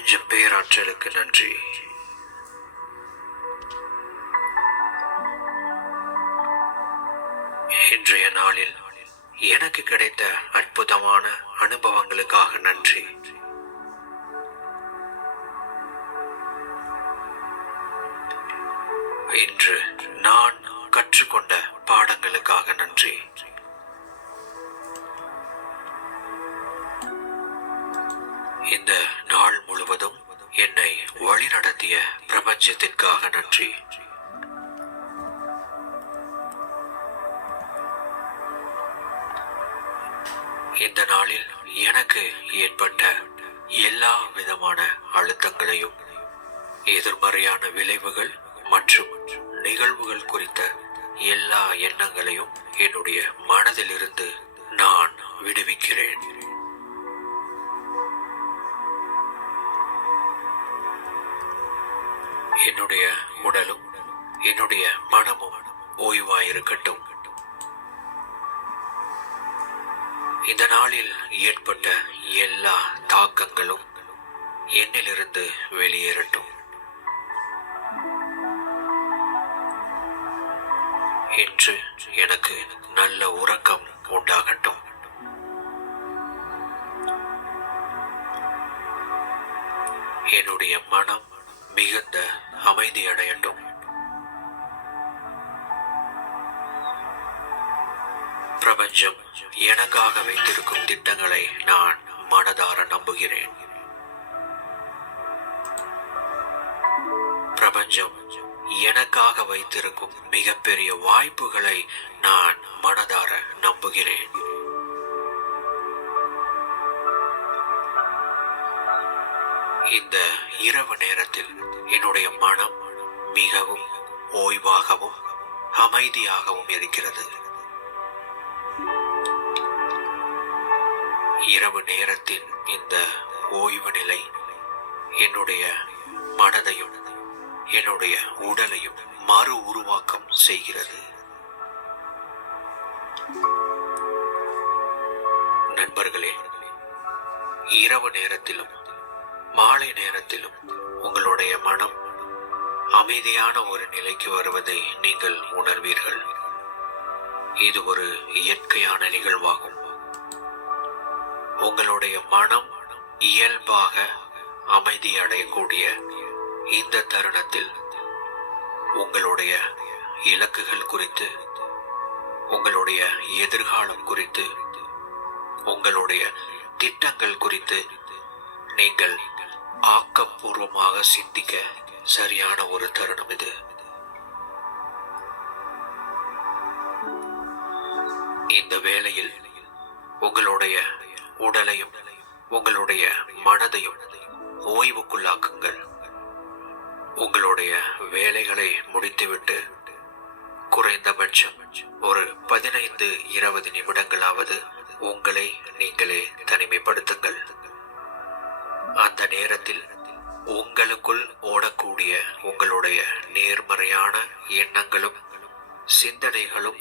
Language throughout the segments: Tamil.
பிரபஞ்ச பேராற்றலுக்கு நன்றி. இன்றைய நாளில் எனக்கு கிடைத்த அற்புதமான அனுபவங்களுக்காக நன்றி. இன்று நான் கற்றுக்கொண்ட பாடங்களுக்காக நன்றி. இந்த நாள் முழுவதும் என்னை வழிநடத்திய பிரபஞ்சத்திற்காக நன்றி. இந்த நாளில் எனக்கு ஏற்பட்ட எல்லா விதமான அழுத்தங்களையும், எதிர்மறையான விளைவுகள் மற்றும் நிகழ்வுகள் குறித்த எல்லா எண்ணங்களையும் என்னுடைய மனதிலிருந்து நான் விடுவிக்கிறேன். என்னுடைய உடலும் என்னுடைய மனமும் ஓய்வாயிருக்கட்டும். இந்த நாளில் ஏற்பட்ட எல்லா தாக்கங்களும் என்னிலிருந்து வெளியேறட்டும். இன்று எனக்கு நல்ல உறக்கம் உண்டாகட்டும். என்னுடைய மனம் மிகுந்த அமைதி அடையட்டும். பிரபஞ்சம் எனக்காக வைத்திருக்கும் திட்டங்களை நான் மனதார நம்புகிறேன். பிரபஞ்சம் எனக்காக வைத்திருக்கும் மிகப்பெரிய வாய்ப்புகளை நான் மனதார நம்புகிறேன். இந்த இரவு நேரத்தில் என்னுடைய மனம் மிகவும் ஓய்வாகவும் அமைதியாகவும் இருக்கிறது. இரவு நேரத்தின் இந்த ஓய்வு நிலை என்னுடைய மனதையும் என்னுடைய உடலையும் மறு உருவாக்கம் செய்கிறது. நண்பர்களே, இரவு நேரத்திலும் மாலை நேரத்திலும் உங்களுடைய மனம் அமைதியான ஒரு நிலைக்கு வருவதை நீங்கள் உணர்வீர்கள். இது ஒரு இயற்கையான நிகழ்வாகும். உங்களுடைய மனம் இயல்பாக அமைதி அடையக்கூடிய இந்த தருணத்தில் உங்களுடைய இலக்குகள் குறித்து, உங்களுடைய எதிர்காலம் குறித்து, உங்களுடைய திட்டங்கள் குறித்து நீங்கள் ஆக்கப்பூர்வமாக சிந்திக்க சரியான ஒரு தருணம் இது. இந்த வேளையில் உங்களுடைய உடலையும் உங்களுடைய மனதையும் ஓய்வுக்குள்ளாக்குங்கள். உங்களுடைய வேலைகளை முடித்துவிட்டு குறைந்தபட்சம் ஒரு 15-20 நிமிடங்களாவது உங்களை நீங்களே தனிமைப்படுத்துங்கள். அந்த நேரத்தில் உங்களுக்குள் ஓடக்கூடிய உங்களுடைய நேர்மறையான எண்ணங்களும் சிந்தனைகளும்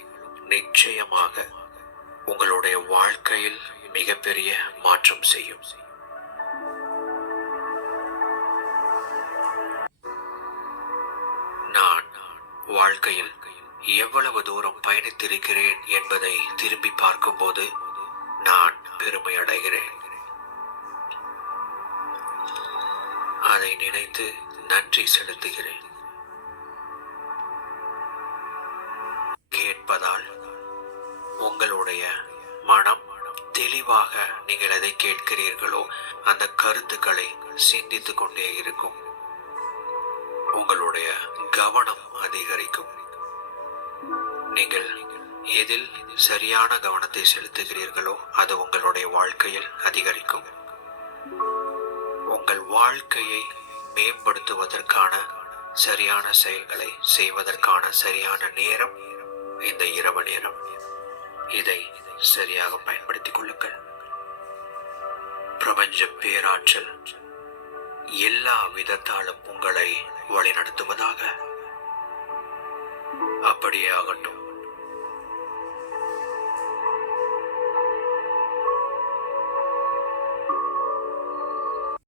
நிச்சயமாக உங்களுடைய வாழ்க்கையில் மிகப்பெரிய மாற்றம் செய்யும். நான் வாழ்க்கையில் எவ்வளவு தூரம் பயணித்திருக்கிறேன் என்பதை திரும்பி பார்க்கும்போது நான் பெருமை அடைகிறேன். அதை நினைத்து நன்றி செலுத்துகிறேன். கேட்பதால் உங்களுடைய மனம் தெளிவாக நீங்கள் எதை கேட்கிறீர்களோ அந்த கருத்துக்களை சிந்தித்துக் கொண்டே இருக்கும். உங்களுடைய கவனம் அதிகரிக்கும். நீங்கள் எதில் சரியான கவனத்தை செலுத்துகிறீர்களோ அது உங்களுடைய வாழ்க்கையில் அதிகரிக்கும். உங்கள் வாழ்க்கையை மேம்படுத்துவதற்கான சரியான செயல்களை செய்வதற்கான சரியான நேரம் இந்த இரவு நேரம். இதை சரியாக பயன்படுத்திக் கொள்ளுங்கள். பிரபஞ்ச பேராற்றல் எல்லா விதத்தாலும் உங்களை வழிநடத்துவதாக. அப்படியே ஆகட்டும்.